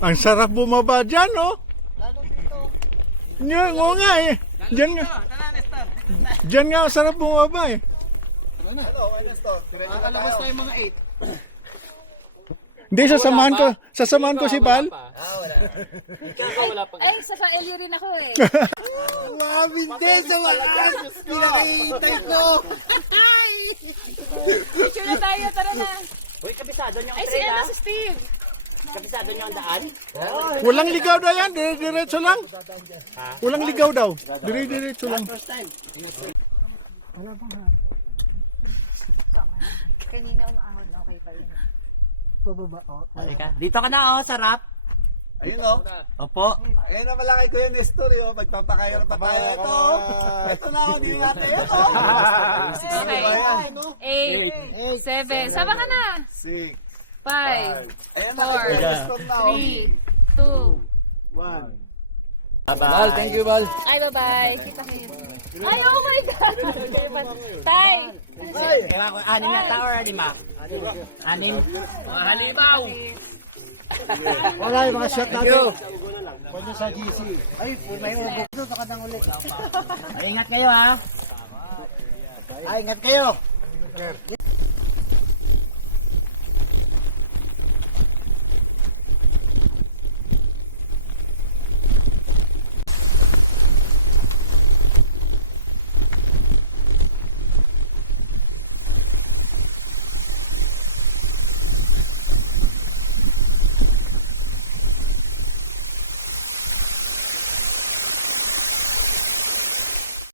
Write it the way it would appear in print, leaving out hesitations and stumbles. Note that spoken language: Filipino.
Ang sarap bumaba dyan, oh. Lalo dito. Yan, oo nga eh. Diyan nga. Diyan nga ang sarap bumaba eh. Hello, Nestor. Nakakalabas tayo mga 8. Hindi, sasamahan ko si Bal. Wala. Wala pa. Ay, sa Elio rin ako eh. Wow, hindi sa wakas. Pinakihintay ko. Picture na tayo, tara na. Uy, kabisado niyo ang Ay, si trail, ano, ha? si Steve. Kabisado niyo ang daan? Walang ligaw daw yan, diretso lang. Walang ligaw daw, diretso lang. Kanina umahon, okay pa rin. Pababa, oh. Halika. Dito ka na, oh. Sarap. Ayun, oh. Opo. Ayun na malaki ko yung Nestor, oh. Pagpapakayar pa tayo. Ito, ito na ako, di natin. Ito. Okay. 8, 7. Sama ka na. 6. 5, Ayan na, 4, Nestor na, oh. 3, 2. 1. Bal, thank you, Bal. Ay, bye-bye. Kita ko yun. Ay, oh my God! Tay! Ewan ko, 6 na tao or 5? 6. Mga halimaw. Wala yung mga shot natin. Pwede sa GC. Ay, may ubok. Ito ka nang ulit. Ay, ingat kayo, ha? Ay, ingat kayo.